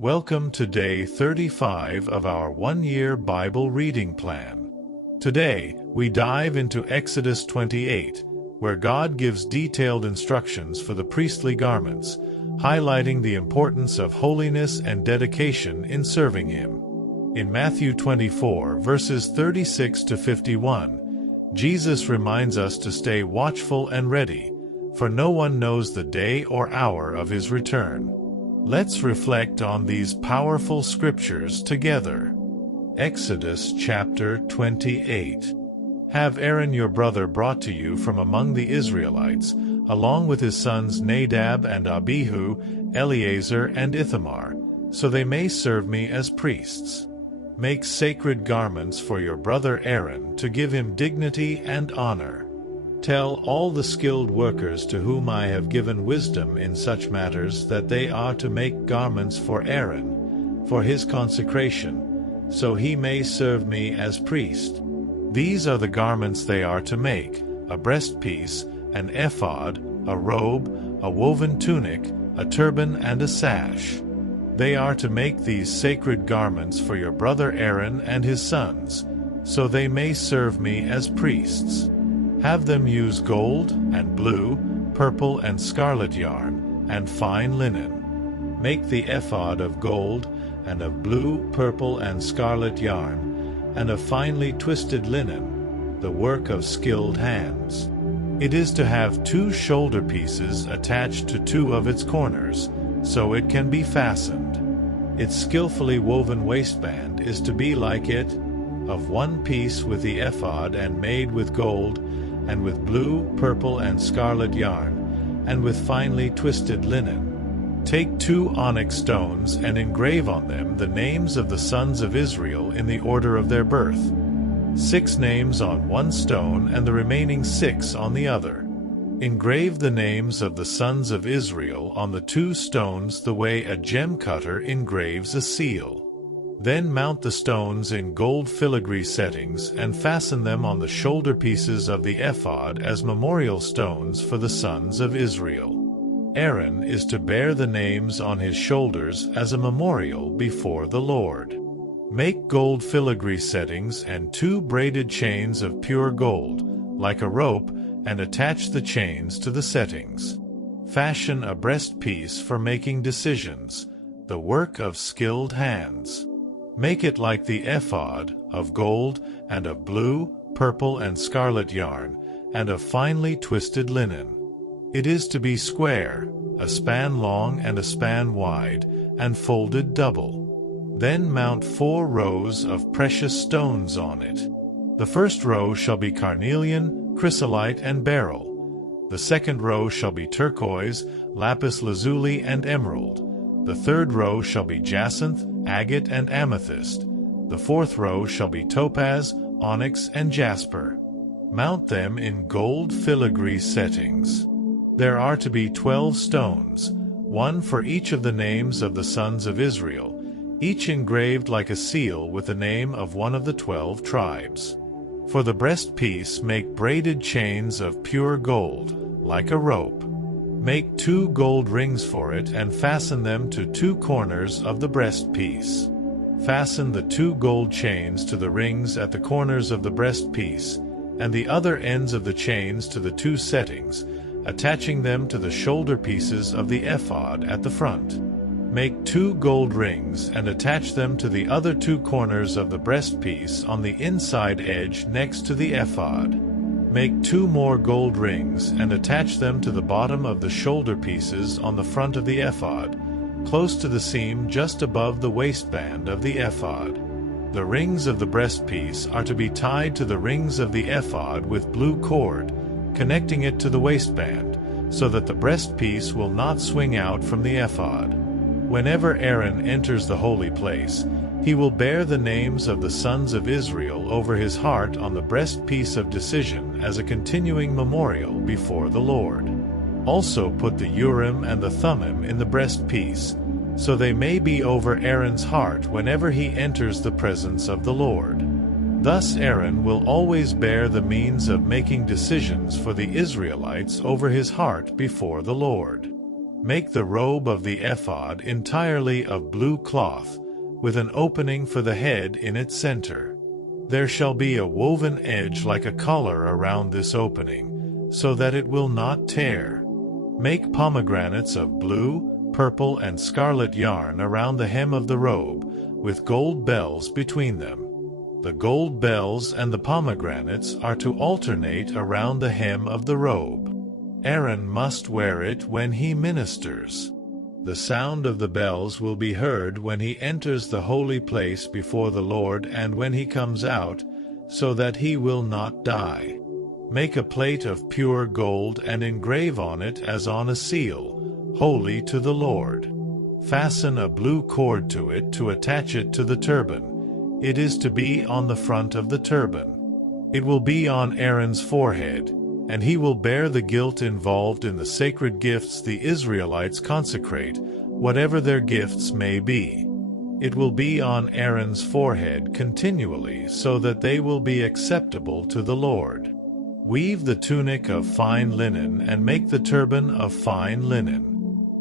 Welcome to day 35 of our one-year Bible reading plan. Today, we dive into Exodus 28, where God gives detailed instructions for the priestly garments, highlighting the importance of holiness and dedication in serving Him. In Matthew 24, verses 36 to 51, Jesus reminds us to stay watchful and ready, for no one knows the day or hour of His return. Let's reflect on these powerful scriptures together. Exodus chapter 28. Have Aaron your brother brought to you from among the Israelites, along with his sons Nadab and Abihu, Eleazar and Ithamar, so they may serve me as priests. Make sacred garments for your brother Aaron to give him dignity and honor. Tell all the skilled workers to whom I have given wisdom in such matters that they are to make garments for Aaron, for his consecration, so he may serve me as priest. These are the garments they are to make: a breastpiece, an ephod, a robe, a woven tunic, a turban and a sash. They are to make these sacred garments for your brother Aaron and his sons, so they may serve me as priests. Have them use gold, and blue, purple and scarlet yarn, and fine linen. Make the ephod of gold, and of blue, purple and scarlet yarn, and of finely twisted linen, the work of skilled hands. It is to have 2 shoulder pieces attached to 2 of its corners, so it can be fastened. Its skillfully woven waistband is to be like it, of 1 piece with the ephod and made with gold, and with blue, purple and scarlet yarn, and with finely twisted linen. Take 2 onyx stones and engrave on them the names of the sons of Israel in the order of their birth, 6 names on 1 stone and the remaining 6 on the other. Engrave the names of the sons of Israel on the 2 stones the way a gem cutter engraves a seal. Then mount the stones in gold filigree settings and fasten them on the shoulder pieces of the ephod as memorial stones for the sons of Israel. Aaron is to bear the names on his shoulders as a memorial before the Lord. Make gold filigree settings and 2 braided chains of pure gold, like a rope, and attach the chains to the settings. Fashion a breastpiece for making decisions, the work of skilled hands. Make it like the ephod, of gold, and of blue, purple and scarlet yarn, and of finely twisted linen. It is to be square, a span long and a span wide, and folded double. Then mount 4 rows of precious stones on it. The first row shall be carnelian, chrysolite and beryl. The second row shall be turquoise, lapis lazuli and emerald. The third row shall be jacinth, agate and amethyst. The 4th row shall be topaz, onyx and jasper. Mount them in gold filigree settings. There are to be 12 stones, 1 for each of the names of the sons of Israel, each engraved like a seal with the name of one of the 12 tribes. For the breastpiece make braided chains of pure gold, like a rope. Make 2 gold rings for it and fasten them to 2 corners of the breastpiece. Fasten the 2 gold chains to the rings at the corners of the breastpiece, and the other ends of the chains to the 2 settings, attaching them to the shoulder pieces of the ephod at the front. Make 2 gold rings and attach them to the other 2 corners of the breastpiece on the inside edge next to the ephod. Make 2 more gold rings and attach them to the bottom of the shoulder pieces on the front of the ephod, close to the seam just above the waistband of the ephod. The rings of the breastpiece are to be tied to the rings of the ephod with blue cord, connecting it to the waistband, so that the breastpiece will not swing out from the ephod. Whenever Aaron enters the holy place, he will bear the names of the sons of Israel over his heart on the breastpiece of decision as a continuing memorial before the Lord. Also put the Urim and the Thummim in the breastpiece, so they may be over Aaron's heart whenever he enters the presence of the Lord. Thus Aaron will always bear the means of making decisions for the Israelites over his heart before the Lord. Make the robe of the ephod entirely of blue cloth, with an opening for the head in its center. There shall be a woven edge like a collar around this opening, so that it will not tear. Make pomegranates of blue, purple, and scarlet yarn around the hem of the robe, with gold bells between them. The gold bells and the pomegranates are to alternate around the hem of the robe. Aaron must wear it when he ministers. The sound of the bells will be heard when he enters the holy place before the Lord and when he comes out, so that he will not die. Make a plate of pure gold and engrave on it as on a seal, "Holy to the Lord." Fasten a blue cord to it to attach it to the turban. It is to be on the front of the turban. It will be on Aaron's forehead, and he will bear the guilt involved in the sacred gifts the Israelites consecrate, whatever their gifts may be. It will be on Aaron's forehead continually, so that they will be acceptable to the Lord. Weave the tunic of fine linen and make the turban of fine linen.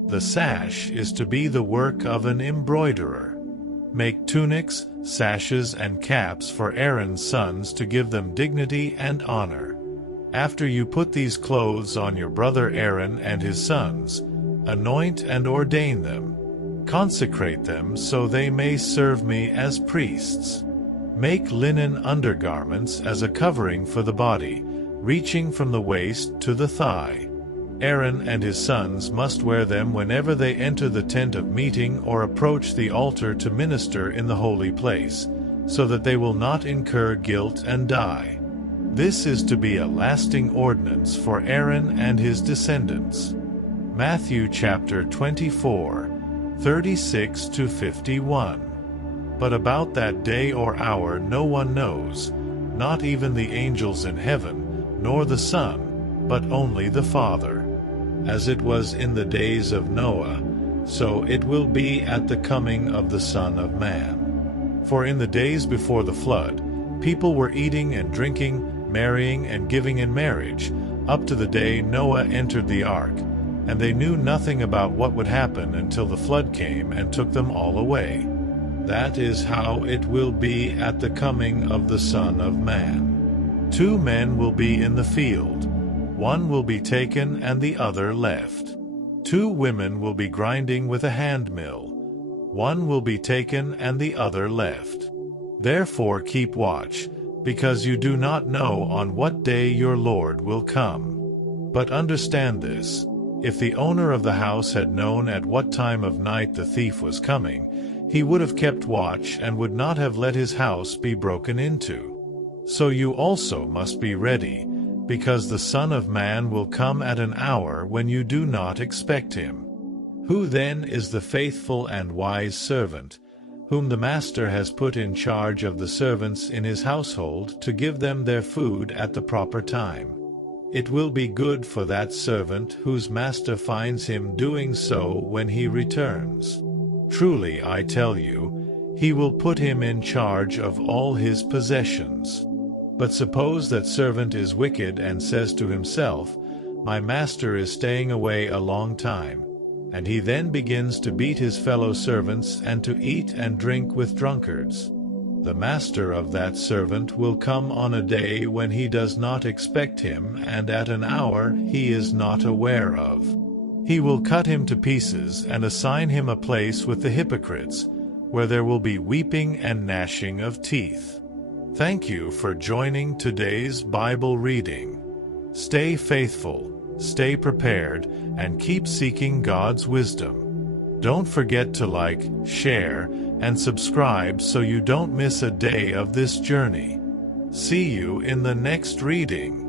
The sash is to be the work of an embroiderer. Make tunics, sashes, and caps for Aaron's sons to give them dignity and honor. After you put these clothes on your brother Aaron and his sons, anoint and ordain them. Consecrate them so they may serve me as priests. Make linen undergarments as a covering for the body, reaching from the waist to the thigh. Aaron and his sons must wear them whenever they enter the tent of meeting or approach the altar to minister in the holy place, so that they will not incur guilt and die. This is to be a lasting ordinance for Aaron and his descendants. Matthew chapter 24, 36-51. But about that day or hour no one knows, not even the angels in heaven, nor the Son, but only the Father. As it was in the days of Noah, so it will be at the coming of the Son of Man. For in the days before the flood, people were eating and drinking, marrying and giving in marriage, up to the day Noah entered the ark, and they knew nothing about what would happen until the flood came and took them all away. That is how it will be at the coming of the Son of Man. 2 men will be in the field, one will be taken and the other left. 2 women will be grinding with a hand mill, one will be taken and the other left. Therefore keep watch, because you do not know on what day your Lord will come. But understand this, if the owner of the house had known at what time of night the thief was coming, he would have kept watch and would not have let his house be broken into. So you also must be ready, because the Son of Man will come at an hour when you do not expect him. Who then is the faithful and wise servant, whom the master has put in charge of the servants in his household to give them their food at the proper time? It will be good for that servant whose master finds him doing so when he returns. Truly, I tell you, he will put him in charge of all his possessions. But suppose that servant is wicked and says to himself, "My master is staying away a long time," and he then begins to beat his fellow servants and to eat and drink with drunkards. The master of that servant will come on a day when he does not expect him and at an hour he is not aware of. He will cut him to pieces and assign him a place with the hypocrites, where there will be weeping and gnashing of teeth. Thank you for joining today's Bible reading. Stay faithful, stay prepared, and keep seeking God's wisdom. Don't forget to like, share, and subscribe so you don't miss a day of this journey. See you in the next reading.